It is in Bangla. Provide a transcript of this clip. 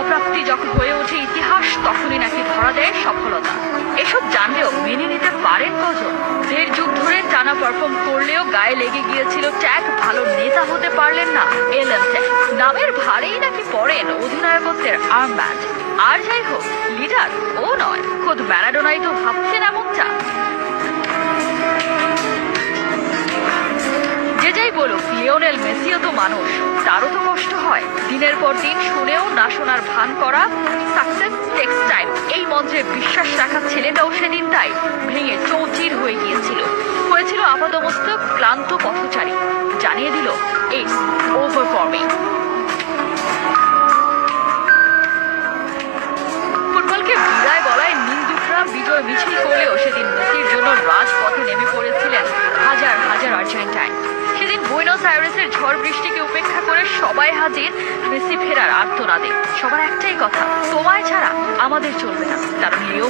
অপ্রাপ্তি যখন হয়ে ওঠে ইতিহাস, তখনই নাকি ধরা দেয় সফলতা। এসব জানলেও মেনে নিতে পারেন কজন? 1.5 যুগ ধরে টানা পারফর্ম করলেও গায়ে লেগে গিয়েছিল ট্যাগ, ভালো নেতা হতে পারলেন না এলএম ট্যাগ। নামের ভারেই নাকি পড়েন অধিনায়কত্বের আর্মব্যান্ড। আর যাই হোক, লিডার ও নয়, খোদ ম্যারাডোনাই তো ভাবছেন এমনটা। যে যাই বলুক, লিওনেল মেসিও তো মানুষ, তারও তো কষ্ট হয়। দিনের পর দিন শুনেও না শোনার ভান করা। সাকসেস টেক্স টাইম, এই মন্ত্রে বিশ্বাস রাখা ছেলেটাও সেদিন তাই ভেঙে চৌচির হয়ে গিয়েছিল। হয়েছিল আপাতমস্তক ক্লান্ত পথচারী। জানিয়ে দিল ইটস ওভার ফর মি। ফুটবলকে বিদায় বলায় নিন্দুকরা বিজয় মিছিল করলেও সেদিন মেসির জন্য রাজপথে নেমে পড়েছিলেন হাজার হাজার আর্জেন্টাইন। সেদিন বুয়েনোস আয়ারেসের ঝড় বৃষ্টিকে উপেক্ষা করে সবাই হাজির মেসি ফেরার আর্তনাদে। সবার একটাই কথা, তোমায় ছাড়া আমাদের চলবে না, কারণ লিও